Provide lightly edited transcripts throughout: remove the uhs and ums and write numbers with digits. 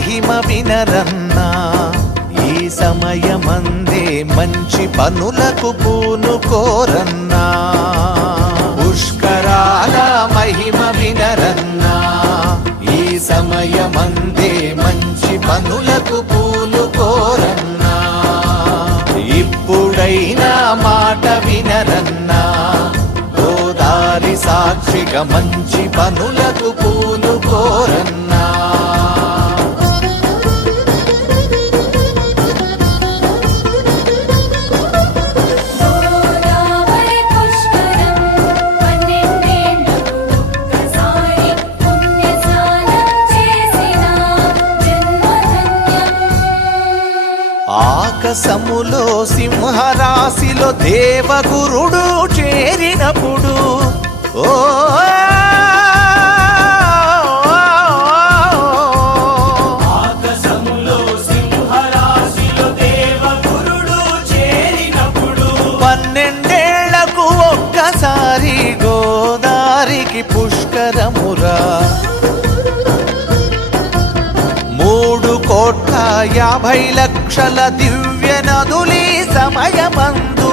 మహిమ వినరన్నా ఈ సమయమందే మంచి పనులకు పూనుకోరన్నా పుష్కరాల మహిమ వినరన్నా ఈ సమయమందే మంచి పనులకు పూనుకోరన్నా ఇప్పుడైనా మాట వినరన్నా గోదారి సాక్షిగా మంచి పనులకు పూనుకోరన్నా ఆకాశములో సింహరాశిలో దేవగురుడు చేరినప్పుడు ఓ ఆకాశములో సింహరాశిలో దేవగురుడు చేరినప్పుడు 12 ఏళ్లకు ఒక్కసారి గోదారికి పుష్కరమురా 3,50,00,000 దివ్య నదులి సమయమందు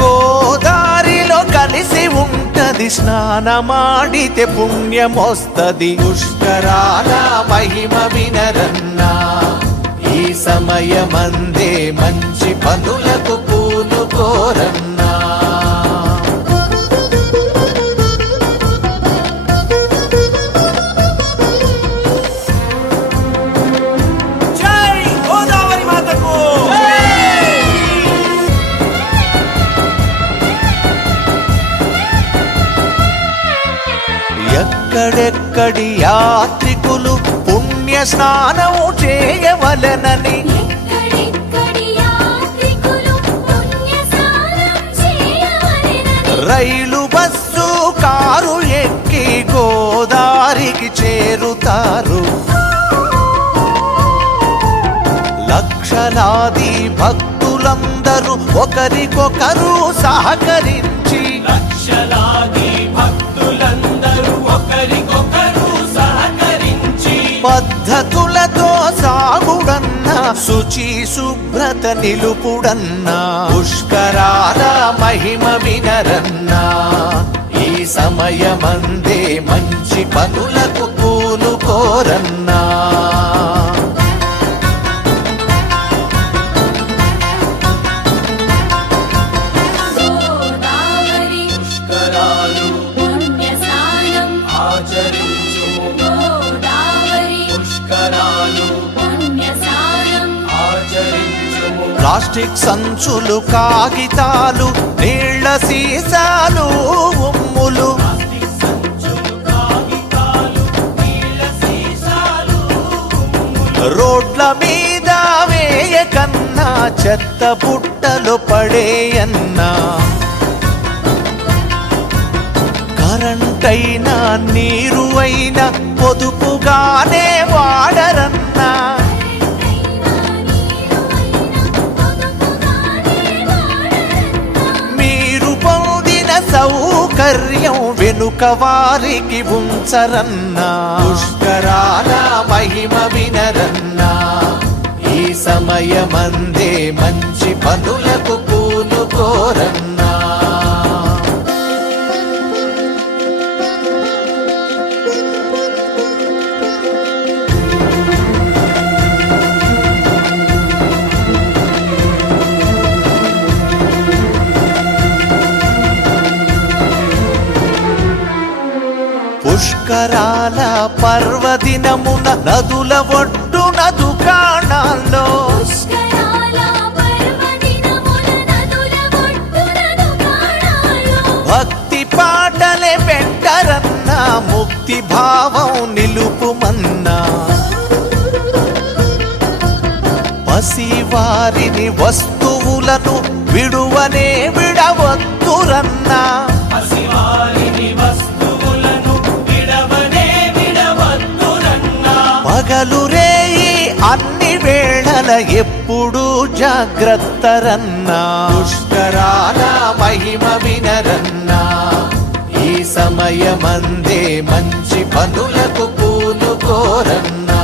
గోదారిలో కలిసి ఉంటది స్నానమాడితే పుణ్యమొస్తది పుష్కరాల మహిమ వినరన్నా ఈ సమయమందే మంచి పనులకు పూనుకోరన్నా ఎక్కడెక్కడి యాత్రికులు పుణ్య స్నానం చేయవలెనని రైలు బస్సు కారు ఎక్కి గోదారికి చేరుతారు లక్షలాది భక్తులందరూ ఒకరికొకరు సహకరించి లక్షలాది భక్తులందరూ ఒకరికొకరు సహకరించి పద్ధతులతో సాగుడన్నా శుచి శుభ్రత నిలుపుడన్నా పుష్కరాల మహిమ వినరన్నా ఈ సమయమందే మంచి పనులకు పూనుకోరన్నా ప్లాస్టిక్ సంచులు కాగితాలు నీళ్ల సీసాలు ఉమ్ములు రోడ్ల మీద వేయకన్నా చెత్త బుట్టలు పడేయన్నా కరెంటైనా నీరు అయినా పొదుపుగానే వాడరన్నా సౌకర్యం వెనుక వారికి ఉంచరన్నా పుష్కరాల మహిమ వినరన్నా ఈ సమయమందే మంచి పనులకు పూనుకోరన్నా పుష్కరాల పర్వదినమున నదుల ఒడ్డున దుకాణాల్లో భక్తి పాటలే పెట్టరన్నా ముక్తి భావం నిలుపుమన్నా పసివారిని వస్తువులను విడువనే విడవద్దురన్నా పగలు రేయి అన్ని వేళల ఎప్పుడు జాగ్రత్తరన్నా పుష్కరాల మహిమ వినరన్నా ఈ సమయమందే మంచి పనులకు పూనుకోరన్నా.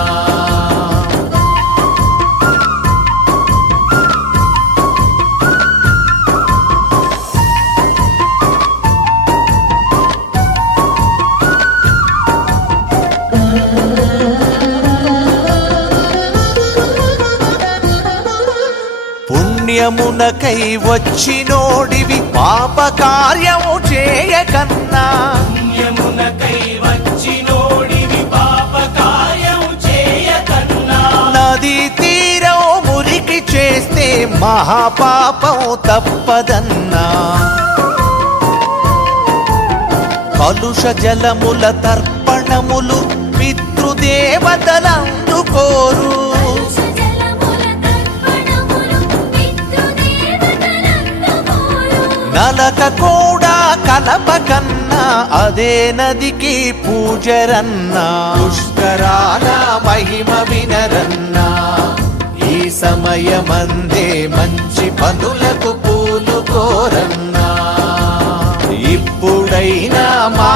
పుణ్యమునకై వచ్చినోడివి పాప కార్యము చేయకన్నా. పుణ్యమునకై వచ్చినోడివి పాప కార్యం చేయకన్నా. నదీ తీరం మురికి చేస్తే మహాపాపం తప్పదన్నా. కలుష జలముల తర్పణములు పితృదేవతలందుకోరు. నలక కూడా కలపకన్నా అదే నదికి పూజరన్నా. పుష్కరాల మహిమ వినరన్నా. ఈ సమయమందే మంచి పనులకు పూనుకోరన్నా. ఇప్పుడైనా మా